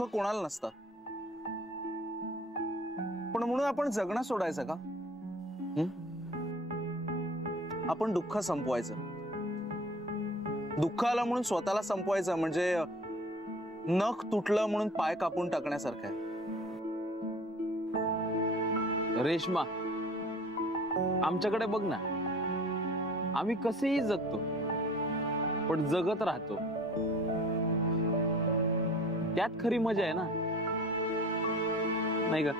दुःख कोणाला नसतात, पण म्हणून आपण जगणं सोडायचं का? आपण दुःख संपवायचं. दुःख आलं म्हणून स्वतःला संपवायचं म्हणजे नख तुटलं म्हणून पाय कापून टाकण्यासारखं आहे. रेश्मा, आमच्याकडे बघ ना, आम्ही कसेही जगतो पण जगत राहतो. त्यात खरी मजा आहे ना, नाही का?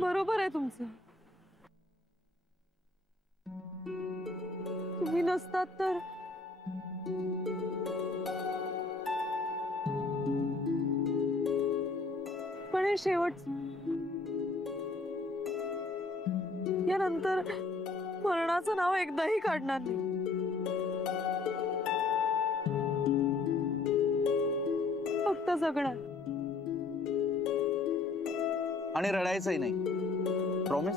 बरोबर आहे तुमचं. तुम्ही नसतात तर पण हे शेवट, यानंतर मरणाचं नाव एकदाही काढणार नाही. फक्त जगणार आणि रडायचंही नाही. प्रॉमिस?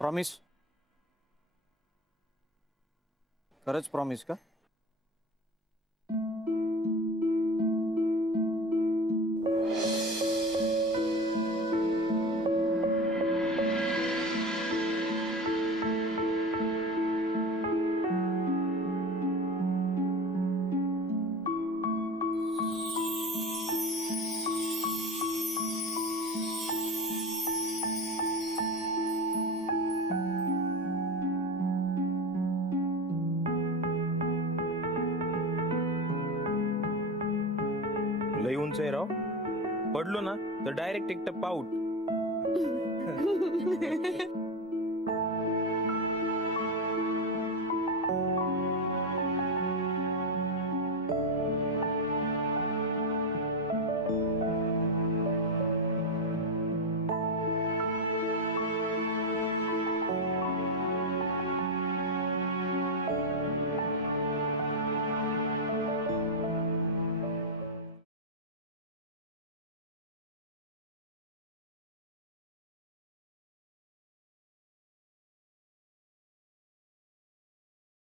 प्रॉमिस? खरंच प्रॉमिस का? लई उंच आहे राव, पडलो ना तर डायरेक्ट एक टप्पा आउट.